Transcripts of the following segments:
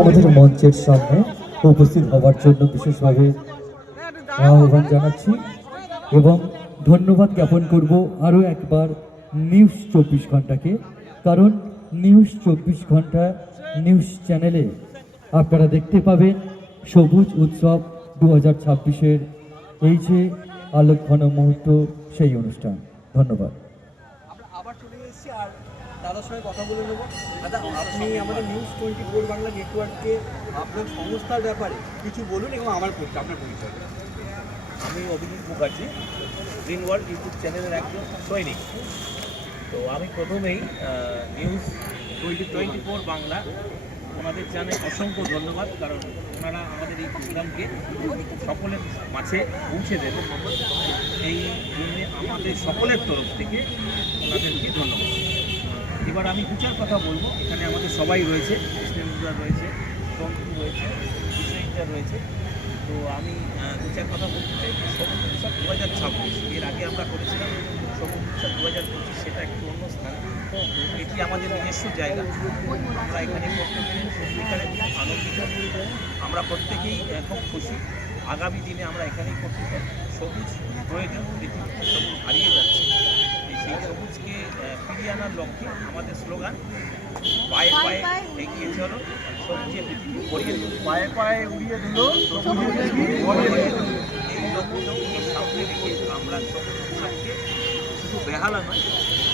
আমাদের মঞ্চের সামনে উপস্থিত হওয়ার জন্য বিশেষভাবে আহ্বান জানাচ্ছি এবং ধন্যবাদ জ্ঞাপন করব আরও একবার নিউজ 24 ঘন্টাকে। কারণ নিউজ 24 ঘন্টা নিউজ চ্যানেলে আপনারা দেখতে পাবেন সবুজ উৎসব 2026-এর এই যে আলোক ঘন মুহূর্ত, সেই অনুষ্ঠান। ধন্যবাদ। আবার চলে এসেছি আর দাদার সঙ্গে কথা বলে নেবো। দাদা, আপনি আমাদের নিউজ 24 বাংলা নেটওয়ার্ককে আপনার সংস্থার ব্যাপারে কিছু বলুন এবং আপনার পরিচয়। আমি Abhijit Mukherjee, green world YouTube চ্যানেলের একজন সৈনিক। তো আমি প্রথমেই নিউজ 24 বাংলা ওনাদের জানাই অসংখ্য ধন্যবাদ, কারণ ওনারা আমাদের এই প্রোগ্রামকে সকলের মাঝে পৌঁছে দেবেন, এই জন্যে আমাদের সকলের তরফ থেকে ওনাদেরকে ধন্যবাদ। এবার আমি দুচার কথা বলবো। এখানে আমাদের সবাই রয়েছে, কৃষ্ণেন্দুরা রয়েছে, সন্তু রয়েছে, কৃষ্ণেন্দুরা রয়েছে। তো আমি দুচার কথা বলতে চাই। সবুজ উৎসব 2026, এর আগে আমরা করেছিলাম সবুজ উৎসব 2025, সেটা একটু অন্য স্থানে। এটি আমাদের নিজস্ব জায়গা, আমরা এখানে করতে পেরে সত্যিকারে আনন্দিত। আমরা প্রত্যেকেই খুব খুশি। আগামী দিনে আমরা এখানেই করতে চাই। সবুজ প্রয়োজন, পৃথিবীতে সবুজ হারিয়ে যাচ্ছে। সেই সবুজকে ফিরিয়ে আনার লক্ষ্যে আমাদের স্লোগান পায়ে পায়ে এগিয়ে চলো, সবুজে পৃথিবী ভরিয়ে দিল, পায়ে পায়ে উড়িয়ে দিল, এই লক্ষ্যকে সামনে রেখে আমরা সবুজ উৎসবকে শুধু বেহালা নয়,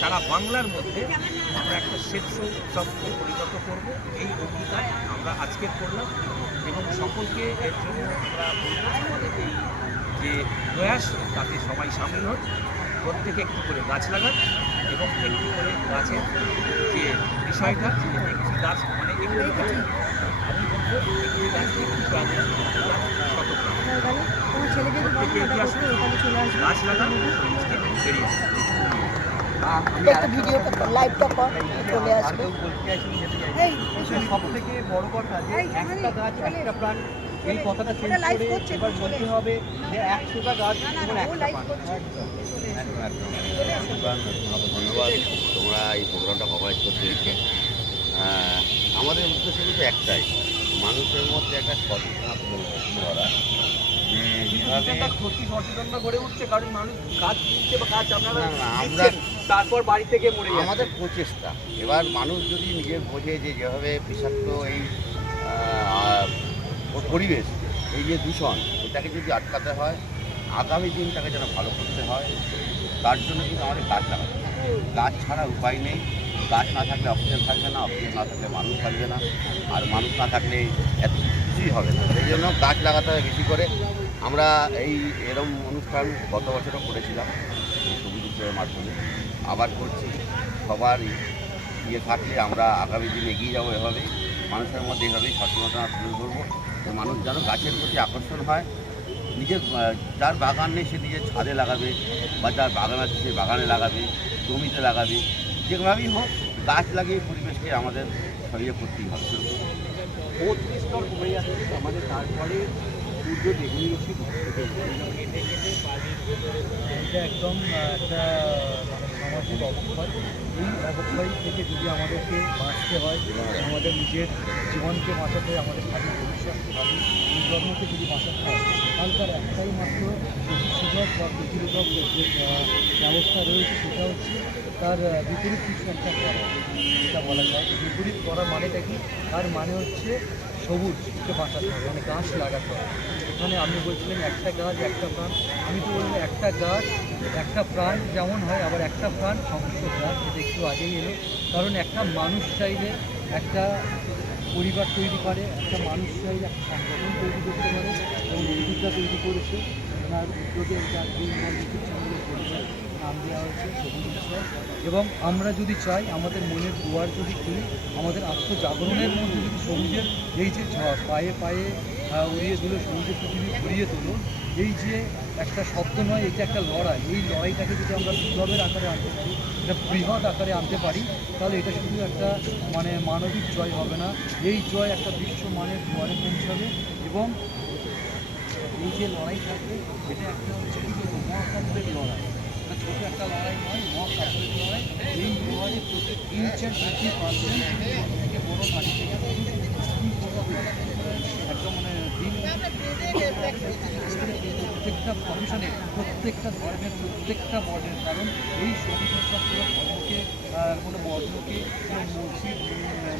সারা বাংলার মধ্যে আমরা একটা শ্রেষ্ঠ উৎসবকে পরিণত করব, এই অঙ্গীকার আমরা আজকে করলাম। এবং সকলকে এর জন্য আমরা বলব, আমাদের এই যে প্রয়াস, তাতে সবাই সামিল হন। প্রত্যেকে একটু করে গাছ লাগান এবং একটু করে গাছের যে বিষয়টা, একটি গাছ মানে একটি গাছ, আমি বলবো একটি গাছ একটি প্রাণ, শত প্রাণ। প্রত্যেকে এগিয়ে আসুন, গাছ লাগান, সবুজকে বেরিয়ে আসুন। সব থেকে বড় কথা যে একটা গাছ একটা প্রাণ, এই কথাটা চেঞ্জ করে এবার বলতে হবে যে 100টা গাছ এবং একটা প্রাণ। ধন্যবাদ, তোমরা এই প্রোগ্রামটা কভারেজ করতে এসেছো। আমাদের উদ্দেশ্য কিন্তু একটাই, মানুষের মধ্যে একটা সচেতনতা ধরা, সচেতনতা গড়ে উঠছে, কারণ মানুষ গাছ কিনছে বা গাছ আপনারা দিচ্ছেন, তারপর বাড়ি থেকে মরে যাচ্ছে। আমাদের প্রচেষ্টা। এবার মানুষ যদি নিজের বোঝে যে যেভাবে বিষাক্ত এই পরিবেশ, এই যে দূষণ, এটাকে যদি আটকাতে হয়, আগামী দিন তাকে যেন ভালো করতে হয়, তার জন্য কিন্তু আমাদের গাছ লাগাতে হবে। গাছ ছাড়া উপায় নেই। গাছ না থাকলে অক্সিজেন থাকবে না, অক্সিজেন না থাকলে মানুষ থাকবে না, আর মানুষ না থাকলে এত কিছুই হবে না। এই জন্য গাছ লাগাতে হবে বেশি করে। আমরা এরকম অনুষ্ঠান গত বছরও করেছিলাম সবুজ উৎসবের মাধ্যমে, আবার করছি। সবার ইয়ে থাকলে আমরা আগামী দিনে এগিয়ে যাবো। এভাবেই মানুষের মধ্যে এইভাবেই সচেতনতা তৈরি করবো, যে মানুষ যেন গাছের প্রতি আকর্ষণ হয়। নিজের যার বাগান নেই সে নিজের ছাদে লাগাবে, বা যার বাগান আছে সে বাগানে লাগাবে, জমিতে লাগাবে, যেভাবেই হোক গাছ লাগিয়ে পরিবেশকে আমাদের ছড়িয়ে পড়তেই হবে। 32 স্তর কমে যাচ্ছে আমাদের, তারপরে সূর্য বেগুনি রশ্মি এটা একদম একটা সামাজিক অবক্ষয়। এই অবক্ষয় থেকে যদি আমাদেরকে বাঁচতে হয়, আমাদের নিজের জীবনকে বাঁচাতে হয়, আমাদের ভাবি ভবিষ্যৎকে, ভাবি প্রজন্মকে যদি বাঁচাতে হয়, তাহলে তার একটাই মাত্র প্রতিষেধক বা প্রতিরোধক যে ব্যবস্থা রয়েছে, সেটা হচ্ছে তার বিপরীত কিছু একটা করা। যেটা বলা যায় বিপরীত করা মানেটা কি? তার মানে হচ্ছে সবুজকে বাঁচাতে হবে, মানে গাছ লাগাতে হবে। এখানে আপনি বলছিলেন একটা গাছ একটা প্রাণ, আমি তো বলবো একটা গাছ একটা প্রাণ যেমন হয়, আবার একটা প্রাণ সমস্ত প্রাণ, এটা একটু আগেই এলো। কারণ একটা মানুষ চাইলে একটা পরিবার তৈরি করে, একটা মানুষ চাইলে একটা সংগঠন তৈরি করতে পারে, এবং জীবিকা তৈরি করেছে ওনার উদ্যোগে। ইউটিউব চ্যানেলের পরিচয় নাম দেওয়া হয়েছে সবুজ উৎসব। এবং আমরা যদি চাই, আমাদের মনের দুয়ার যদি খুলি, আমাদের আত্মজাগরণের মধ্যে যদি সবুজের এই যে ঝড় পায়ে পায়ে উড়িয়ে তুলো, সবুজের পৃথিবী ঘুরিয়ে তুলো, এই যে একটা শব্দ নয়, এটা একটা লড়াই। এই লড়াইটাকে যদি আমরা বিপ্লবের আকারে আনতে পারি, একটা বৃহৎ আকারে আনতে পারি, তাহলে এটা শুধু একটা মানে মানবিক জয় হবে না, এই জয় একটা বিশ্বমানের দুয়ারে পৌঁছাবে। এবং এই যে লড়াই থাকবে, এটা একটা হচ্ছে কি বলবো, মহাকাব্যের লড়াই, এটা ছোটো একটা লড়াই নয়, মহাকাব্যের লড়াই। এই লড়াইয়ে প্রত্যেক ইঞ্চ অ্যান্ড 80% থেকে বড় বাড়ি থেকে প্রত্যেকটা কমিশনে প্রত্যেকটা ধর্মের প্রত্যেকটা বর্ণের, কারণ এই সবুজ উৎসব কোনো ধর্মকে কোনো বর্ণকে কোনো মসজিদ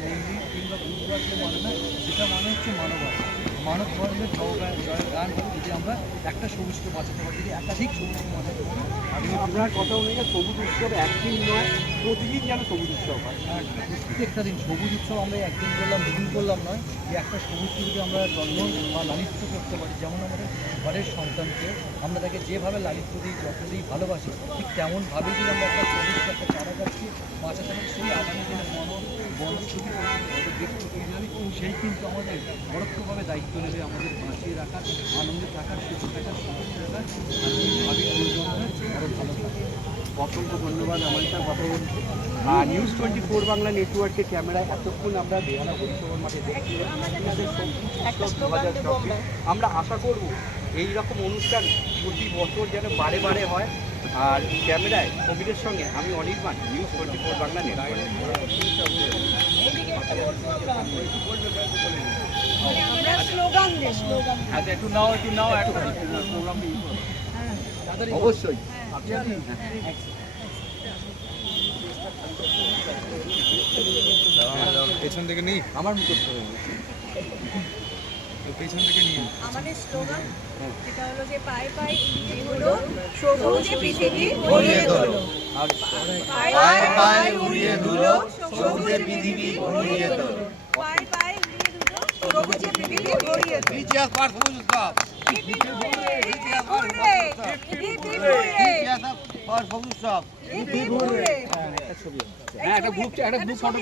মন্দির কিংবা গুরুদুয়ারকে মানে না, সেটা মানে হচ্ছে মানবতা। মানব ধর্মের জয়ের গান হবে যদি আমরা একটা সবুজকে বাঁচাতে পারি, যদি একাধিক সবুজকে বাঁচাতে পারি। আপনার কথা অনুযায়ী সবুজ উৎসব একদিন নয়, প্রতিদিন যেন সবুজ উৎসব হয়। প্রত্যেকটা দিন সবুজ উৎসব আমরা একদিন করলাম দুদিন করলাম নয়, যে একটা সবুজকে যদি আমরা যত্ন বা লালিত্য করতে পারি, যেমন আমাদের ঘরের সন্তানকে আমরা তাকে যেভাবে লালিত্য দিই যত্ন দিই ভালোবাসি, ঠিক তেমনভাবেই যদি আমরা একটা সবুজকে একটা চারা গাছকে বাঁচাতে পারি, সেই আগামী দিনে বনস্পতি বৃক্ষ তৈরি হবে, সেই কিন্তু আমাদের পরোক্ষভাবে দায়িত্ব নেবে আমাদের বাঁচিয়ে রাখার, আনন্দে থাকার, সুস্থ থাকার, সবুজ থাকার, আর এইভাবে প্রয়োজনের আরও ভালো থাকার। অসংখ্য ধন্যবাদ আমার সাথে কথা বলতে। আর নিউজ 24 বাংলা নেটওয়ার্কের ক্যামেরায় এতক্ষণ আমরা বেহালা পরিষেবার মাঠে দেখছিলাম আমাদের সবুজ উৎসব 2024। আমরা আশা করব এই রকম অনুষ্ঠান প্রতি বছর যেন বারে বারে হয়। আর ক্যামেরায় কবিরের সঙ্গে আমি অনির্বাণ, নিউজ 24 বাংলা নেটওয়ার্ক। আচ্ছা একটু নাও প্রোগ্রাম অবশ্যই পেছন থেকে নিই, আমার মুখস্থ হবে, পেছন থেকে নিয়ে আমাদের স্লোগান যেটা হলো যে পায়ে পায়ে এগিয়ে হলো সবুজে পৃথিবী ভরিয়ে তোলো, পায়ে পায়ে উড়িয়ে দুলো সবুজে পৃথিবী ভরিয়ে তোলো, পায়ে পায়ে উড়িয়ে দুলো সবুজে পৃথিবী ভরিয়ে তোলো। ইতিহাস পাঠ সবুজ উৎসব, ইতিহাস সবুজ উৎসব। হ্যাঁ একটা গ্রুপ ফটো